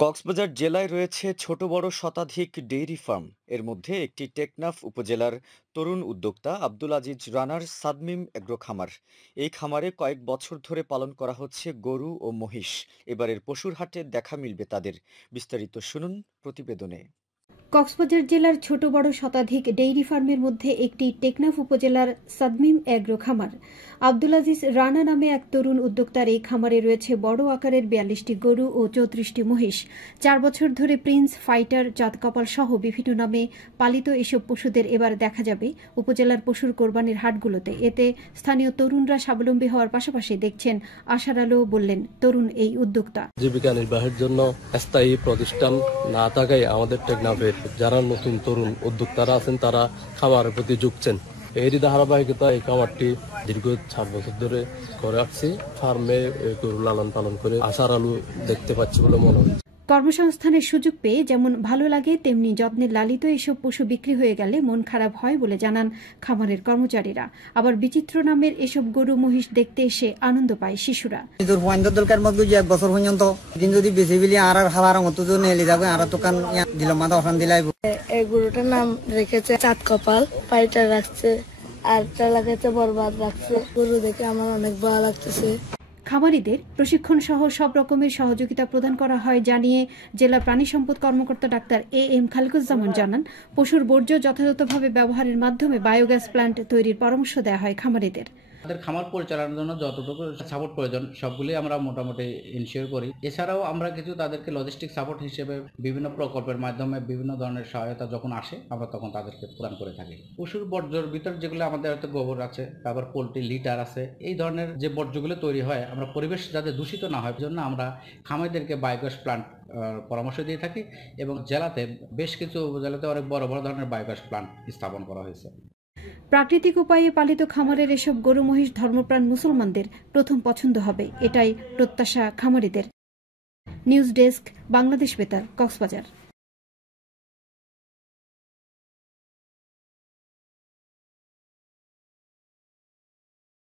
কক্সবাজার জেলায় রয়েছে ছোট বড় শতাধিক ডেইরি ফার্ম। এর মধ্যে একটি টেকনাফ উপজেলার তরুণ উদ্যোক্তা আব্দুল আজিজ রানার সাদমিম এগ্রো খামার। এই খামারে কয়েক বছর ধরে পালন করা হচ্ছে গরু ও মহিষ। এবারের পশুর হাটে দেখা মিলবে তাদের। বিস্তারিত শুনুন প্রতিবেদনে। কক্সবাজার জেলার ছোট বড় শতাধিক ডেইরি ফার্মের মধ্যে একটি টেকনাফ উপজেলার সাদমিম এগ্রো খামার। আব্দুল আজিজ রানা নামে এক তরুণ উদ্যোক্তার এই খামারে রয়েছে বড় আকারের ৪২টি গরু ও ৩৪টি মহিষ। ৪ বছর ধরে প্রিন্স, ফাইটার, চাঁদকপাল সহ বিভিন্ন নামে পালিত এসব পশুদের এবার দেখা যাবে উপজেলার পশুর কোরবানির হাটগুলোতে। এতে স্থানীয় তরুণরা স্বাবলম্বী হওয়ার পাশাপাশি দেখছেন আশার আলো, বললেন তরুণ এই উদ্যোক্তা। জীবিকা নির্বাহের জন্য স্থায়ী প্রতিষ্ঠান না থাকায় আমাদের টেকনাফের যারা নতুন তরুণ উদ্যোক্তারা আছেন তারা খামারের প্রতি ঝুঁকছেন। এরই ধারাবাহিকতা এই খামারটি দীর্ঘ ৪ বছর ধরে করে আসছি। ফার্মে গরু লালন পালন করে আশার আলো দেখতে পাচ্ছি বলে মনে হচ্ছে। কর্মসংস্থানের সুযোগ পেয়ে যেমন ভালো লাগে, তেমনি যত্নে লালিত এসব পশু বিক্রি হয়ে গেলে মন খারাপ হয় বলে জানান খামারের কর্মচারীরা। আবার বিচিত্র নামের এসব গরু মহিষ দেখতে এসে আনন্দ পায় শিশুরা। এক বছর পর্যন্ত যদি বেশি বিলি আর খাবার মতো নেলে যাবে আর দোকান দিলাম মাথা অশান দিলাই। এই গরুটার নাম রেখেছে চাঁদকপাল, ফাইটার রাখছে, আর লাগাইছে বরবাদ রাখছে। গরু দেখে আমার অনেক ভালো লাগতেছে। খামারিদের প্রশিক্ষণ সহ সব রকমের সহযোগিতা প্রদান করা হয় জানিয়ে জেলা প্রাণী সম্পদ কর্মকর্তা ডাক্তার এম খালিকুজ্জামান জানান, পশুর বর্জ্য যথাযথভাবে ব্যবহারের মাধ্যমে বায়োগ্যাস প্ল্যান্ট তৈরির পরামর্শ দেওয়া হয় খামারিদের। আমাদের খামার পরিচালনার জন্য যতটুকু সাপোর্ট প্রয়োজন সবগুলি আমরা মোটামুটি ইনশিওর করি। এছাড়াও আমরা কিছু তাদেরকে লজিস্টিক সাপোর্ট হিসেবে বিভিন্ন প্রকল্পের মাধ্যমে বিভিন্ন ধরনের সহায়তা যখন আসে আমরা তখন তাদেরকে প্রদান করে থাকি। পশুর বর্জ্যর ভিতর যেগুলো আমাদের হয়তো গোবর আছে, তারপর পোলট্রি লিটার আছে, এই ধরনের যে বর্জ্যগুলো তৈরি হয় আমরা পরিবেশ যাতে দূষিত না হয় জন্য আমরা খামারিদেরকে বায়োগ্যাস প্ল্যান্ট পরামর্শ দিয়ে থাকি এবং জেলাতে বেশ কিছু উপজেলাতে অনেক বড় বড় ধরনের বায়োগ্যাস প্ল্যান্ট স্থাপন করা হয়েছে। প্রাকৃতিক উপায়ে পালিত খামারের এসব গরু মহিষ ধর্মপ্রাণ মুসলমানদের প্রথম পছন্দ হবে, এটাই প্রত্যাশা খামারিদের। নিউজ ডেস্ক, বাংলাদেশ বেতার, কক্সবাজার।